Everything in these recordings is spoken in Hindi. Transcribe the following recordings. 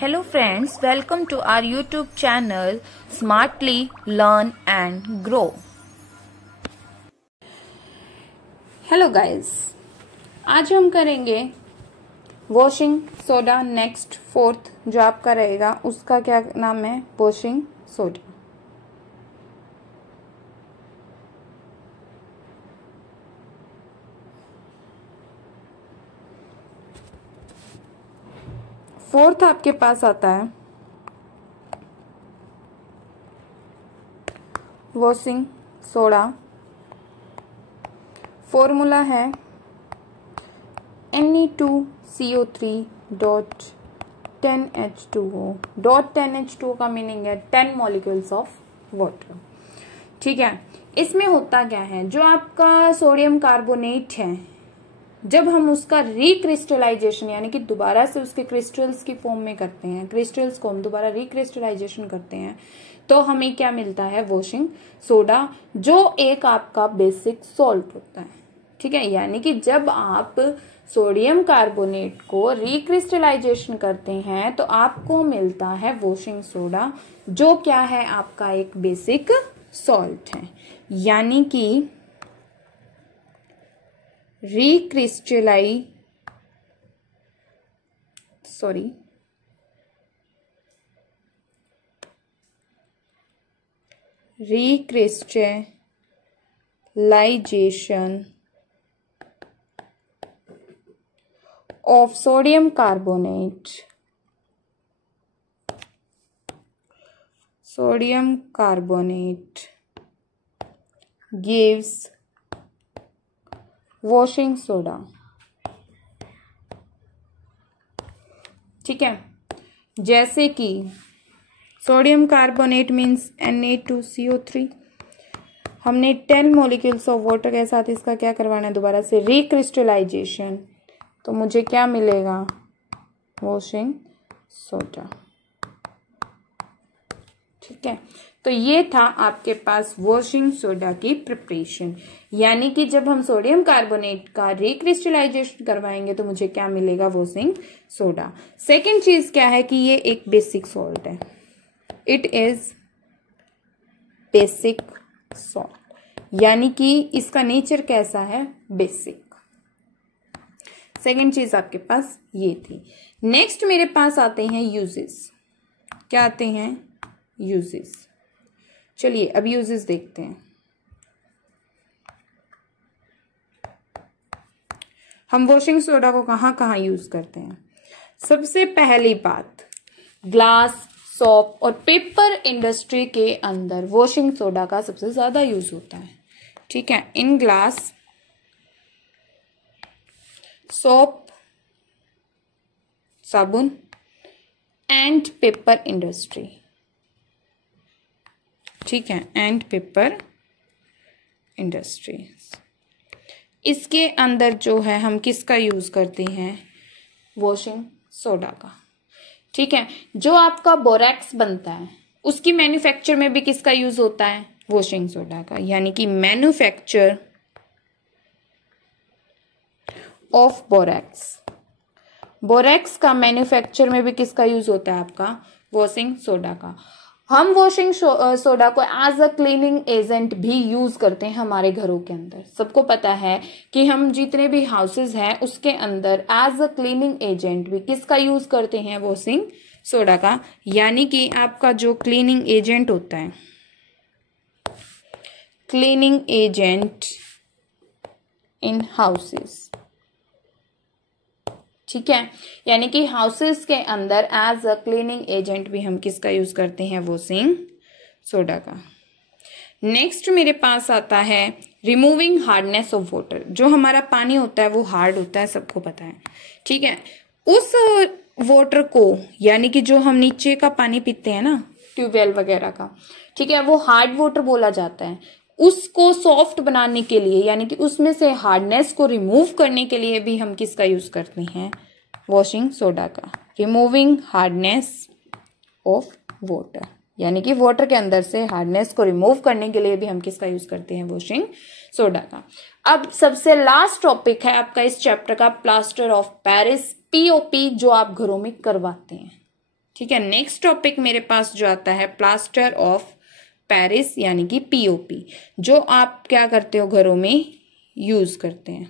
Hello friends, welcome to our YouTube channel Smartly Learn and Grow. Hello guys, आज हम करेंगे वॉशिंग सोडा। नेक्स्ट फोर्थ जो आपका रहेगा उसका क्या नाम है? Washing soda. फोर्थ आपके पास आता है वॉशिंग सोडा। फॉर्मूला है Ne2CO3.10H2O। डॉट 10H2O का मीनिंग है 10 मॉलिक्यूल्स ऑफ वाटर। ठीक है, इसमें होता क्या है, जो आपका सोडियम कार्बोनेट है, जब हम उसका रिक्रिस्टलाइजेशन यानी कि दोबारा से उसके क्रिस्टल्स की फॉर्म में करते हैं, क्रिस्टल्स को हम दोबारा रिक्रिस्टलाइजेशन करते हैं, तो हमें क्या मिलता है? वॉशिंग सोडा, जो एक आपका बेसिक सॉल्ट होता है। ठीक है, यानी कि जब आप सोडियम कार्बोनेट को रिक्रिस्टलाइजेशन करते हैं तो आपको मिलता है वॉशिंग सोडा, जो क्या है? आपका एक बेसिक सॉल्ट है। यानी कि recrystallisation of sodium carbonate gives washing soda। ठीक है, जैसे कि सोडियम कार्बोनेट मीन्स Na2CO3, हमने 10 मॉलिक्यूल्स ऑफ वाटर के साथ इसका क्या करवाना है? दोबारा से रिक्रिस्टलाइजेशन। तो मुझे क्या मिलेगा? Washing soda. ठीक है, तो ये था आपके पास वॉशिंग सोडा की प्रिपरेशन। यानी कि जब हम सोडियम कार्बोनेट का रिक्रिस्टलाइजेशन करवाएंगे तो मुझे क्या मिलेगा? Washing soda. सेकेंड चीज क्या है कि ये एक बेसिक सॉल्ट है। इट इज बेसिक सॉल्ट, यानी कि इसका नेचर कैसा है? बेसिक। सेकेंड चीज आपके पास ये थी। नेक्स्ट मेरे पास आते हैं यूजेस। क्या आते हैं? यूजेस। चलिए अब यूजेस देखते हैं। हम वॉशिंग सोडा को कहाँ कहाँ यूज करते हैं? सबसे पहली बात, ग्लास, सोप और पेपर इंडस्ट्री के अंदर वॉशिंग सोडा का सबसे ज्यादा यूज होता है। ठीक है, इन ग्लास, सोप, साबुन एंड पेपर इंडस्ट्री। ठीक है, एंड पेपर इंडस्ट्री, इसके अंदर जो है हम किसका यूज करते हैं? वॉशिंग सोडा का। ठीक है, जो आपका बोरैक्स बनता है उसकी मैन्युफैक्चर में भी किसका यूज होता है? वॉशिंग सोडा का। यानी कि मैन्युफैक्चर ऑफ बोरैक्स, बोरैक्स का मैन्युफैक्चर में भी किसका यूज होता है? आपका वॉशिंग सोडा का। हम वॉशिंग सोडा को एज अ क्लीनिंग एजेंट भी यूज करते हैं हमारे घरों के अंदर। सबको पता है कि हम जितने भी हाउसेज हैं उसके अंदर एज अ क्लीनिंग एजेंट भी किसका यूज करते हैं? वॉशिंग सोडा का। यानी कि आपका जो क्लीनिंग एजेंट होता है, क्लीनिंग एजेंट इन हाउसेस। ठीक है, यानी कि हाउसेस के अंदर एज अ क्लीनिंग एजेंट भी हम किसका यूज करते हैं? वॉशिंग सोडा का। नेक्स्ट मेरे पास आता है रिमूविंग हार्डनेस ऑफ वाटर। जो हमारा पानी होता है वो हार्ड होता है, सबको पता है। ठीक है, उस वाटर को, यानी कि जो हम नीचे का पानी पीते हैं ना, ट्यूबवेल वगैरह का, ठीक है, वो हार्ड वाटर बोला जाता है। उसको सॉफ्ट बनाने के लिए, यानी कि उसमें से हार्डनेस को रिमूव करने के लिए भी हम किसका यूज करते हैं? वॉशिंग सोडा का। रिमूविंग हार्डनेस ऑफ वाटर, यानी कि वाटर के अंदर से हार्डनेस को रिमूव करने के लिए भी हम किसका यूज करते हैं? वॉशिंग सोडा का। अब सबसे लास्ट टॉपिक है आपका इस चैप्टर का, प्लास्टर ऑफ पेरिस, पीओपी, जो आप घरों में करवाते हैं। ठीक है, नेक्स्ट टॉपिक मेरे पास जो आता है प्लास्टर ऑफ पेरिस यानी कि पीओपी, जो आप क्या करते हो घरों में यूज करते हैं।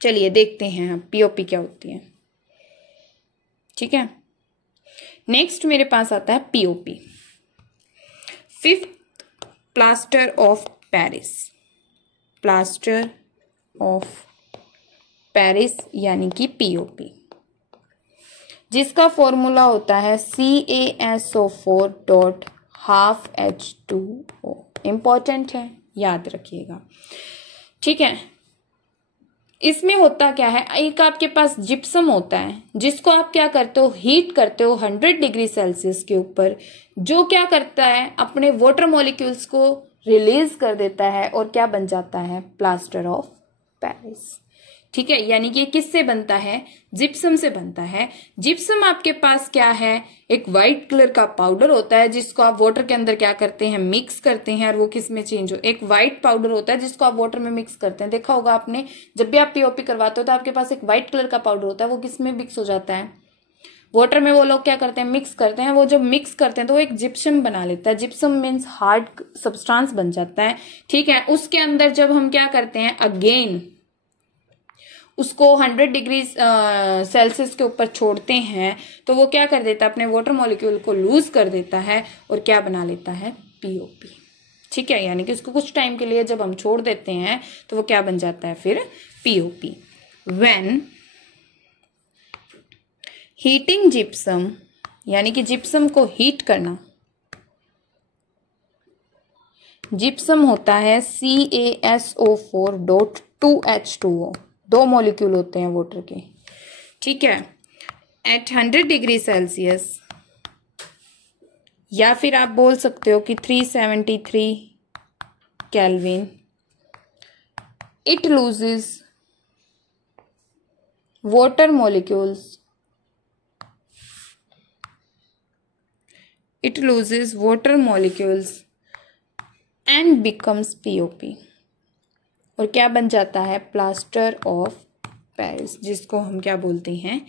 चलिए देखते हैं अब पीओपी क्या होती है। ठीक है, नेक्स्ट मेरे पास आता है POP, fifth plaster of Paris. Plaster of Paris यानी कि पीओपी, जिसका फॉर्मूला होता है CaSO4.12H2O। इंपॉर्टेंट है, याद रखिएगा। ठीक है, इसमें होता क्या है, एक आपके पास जिप्सम होता है जिसको आप क्या करते हो, हीट करते हो 100 डिग्री सेल्सियस के ऊपर, जो क्या करता है अपने वाटर मॉलिक्यूल्स को रिलीज कर देता है और क्या बन जाता है, प्लास्टर ऑफ पेरिस। ठीक है, यानी कि किससे बनता है, जिप्सम से बनता है। जिप्सम आपके पास क्या है, एक व्हाइट कलर का पाउडर होता है जिसको आप वाटर के अंदर क्या करते हैं, मिक्स करते हैं, और वो किस में चेंज हो, एक व्हाइट पाउडर होता है जिसको आप वाटर में मिक्स करते हैं। देखा होगा आपने, जब भी आप पीओपी करवाते हो तो आपके पास एक व्हाइट कलर का पाउडर होता है, वो किस में मिक्स हो जाता है, वाटर में। वो लोग क्या करते हैं, मिक्स करते हैं। वो जब मिक्स करते हैं तो वो एक जिप्सम बना लेता है। जिप्सम मीन्स हार्ड सब्सटेंस बन जाता है। ठीक है, उसके अंदर जब हम क्या करते हैं, अगेन उसको 100 डिग्री सेल्सियस के ऊपर छोड़ते हैं, तो वो क्या कर देता है, अपने वाटर मॉलिक्यूल को लूज कर देता है और क्या बना लेता है, पीओपी। ठीक है, यानी कि उसको कुछ टाइम के लिए जब हम छोड़ देते हैं तो वो क्या बन जाता है, फिर पीओपी। व्हेन हीटिंग जिप्सम, यानी कि जिप्सम को हीट करना, जिप्सम होता है CaSO4.2H2O, 2 मॉलिक्यूल होते हैं वाटर के। ठीक है, एट 100 डिग्री सेल्सियस, या फिर आप बोल सकते हो कि 373 kelvin, it loses water molecules, it loses water molecules and becomes POP, और क्या बन जाता है, प्लास्टर ऑफ पेरिस, जिसको हम क्या बोलते हैं,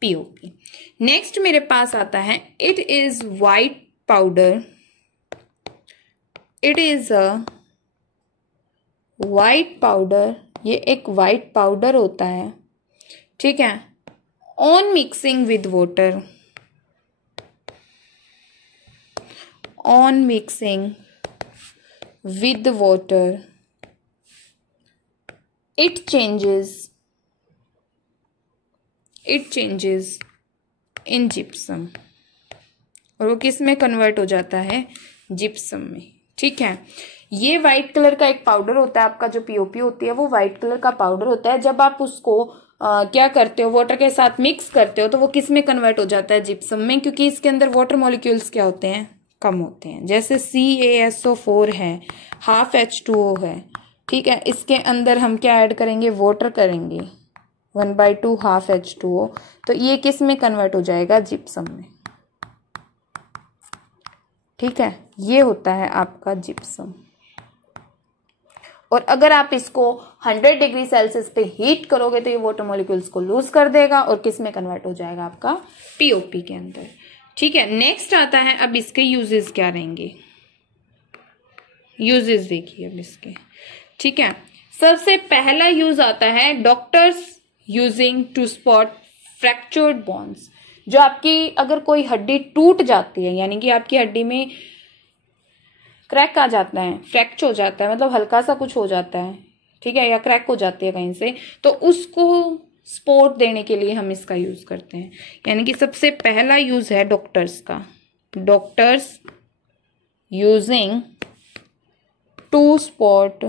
पीओपी। नेक्स्ट मेरे पास आता है, it is white powder, it is a white powder, ये एक वाइट पाउडर होता है। ठीक है, on mixing with water, on mixing with the water, it changes in gypsum, और वो किस में कन्वर्ट हो जाता है, जिप्सम में। ठीक है, ये व्हाइट कलर का एक पाउडर होता है आपका, जो पीओपी होती है वो व्हाइट कलर का पाउडर होता है। जब आप उसको क्या करते हो, वाटर के साथ मिक्स करते हो, तो वो किस में कन्वर्ट हो जाता है, जिप्सम में, क्योंकि इसके अंदर वाटर मॉलिक्यूल्स क्या होते हैं, कम होते हैं। जैसे CaSO4 है, हाफ H2O है। ठीक है, इसके अंदर हम क्या ऐड करेंगे, वाटर करेंगे 1/2 हाफ H2O, तो ये किस में कन्वर्ट हो जाएगा, जिप्सम में। ठीक है, ये होता है आपका जिप्सम। और अगर आप इसको 100 डिग्री सेल्सियस पे हीट करोगे तो ये वाटर मॉलिक्यूल्स को लूज कर देगा और किस में कन्वर्ट हो जाएगा, आपका पीओपी के अंदर। ठीक है, नेक्स्ट आता है, अब इसके यूजेस क्या रहेंगे, यूजेस देखिए अब इसके। ठीक है, सबसे पहला यूज आता है, doctors using to spot fractured bones. जो आपकी अगर कोई हड्डी टूट जाती है, यानी कि आपकी हड्डी में क्रैक आ जाता है, फ्रैक्चर हो जाता है, मतलब हल्का सा कुछ हो जाता है, ठीक है, या क्रैक हो जाती है कहीं से, तो उसको सपोर्ट देने के लिए हम इसका यूज करते हैं। यानी कि सबसे पहला यूज है डॉक्टर्स का, doctors using to spot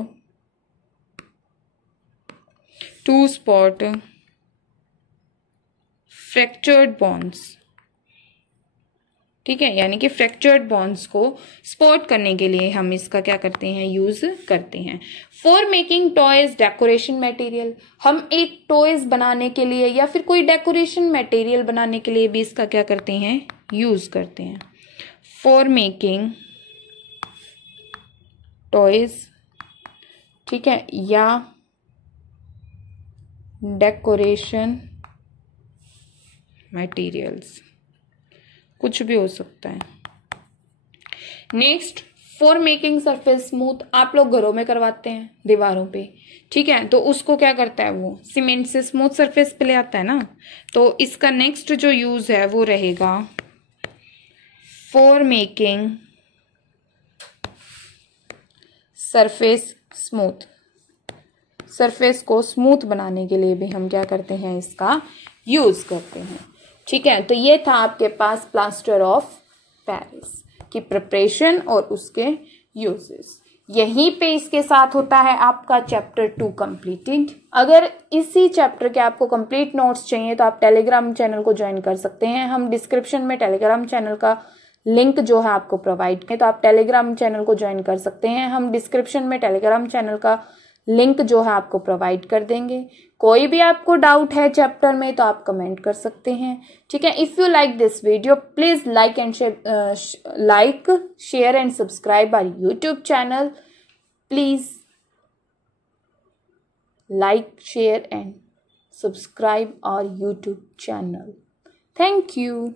fractured bones. ठीक है, यानी कि फ्रैक्चर्ड बॉन्ड्स को सपोर्ट करने के लिए हम इसका क्या करते हैं, यूज करते हैं। For making toys decoration material, हम एक टॉयज बनाने के लिए या फिर कोई डेकोरेशन मटेरियल बनाने के लिए भी इसका क्या करते हैं, यूज करते हैं। फॉर मेकिंग टॉयज, ठीक है, या डेकोरेशन मटेरियल्स। कुछ भी हो सकता है। Next, for making surface smooth, आप लोग घरों में करवाते हैं दीवारों पे, ठीक है, तो उसको क्या करता है, वो सीमेंट से स्मूथ सरफेस पे ले आता है ना। तो इसका नेक्स्ट जो यूज है वो रहेगा for making surface smooth. Surface को स्मूथ बनाने के लिए भी हम क्या करते हैं, इसका यूज करते हैं, ठीक है। तो ये था आपके पास प्लास्टर ऑफ पेरिस की प्रिपरेशन और उसके यूजेस। यहीं पे इसके साथ होता है आपका चैप्टर 2 कंप्लीटेड। अगर इसी चैप्टर के आपको कंप्लीट नोट्स चाहिए तो आप टेलीग्राम चैनल को ज्वाइन कर सकते हैं। हम डिस्क्रिप्शन में टेलीग्राम चैनल का लिंक जो है आपको प्रोवाइड करें, तो आप टेलीग्राम चैनल को ज्वाइन कर सकते हैं। हम डिस्क्रिप्शन में टेलीग्राम चैनल का लिंक जो है आपको प्रोवाइड कर देंगे। कोई भी आपको डाउट है चैप्टर में तो आप कमेंट कर सकते हैं, ठीक है। If you like this video please like share and subscribe our YouTube channel. Please like share and subscribe our YouTube channel. Thank you.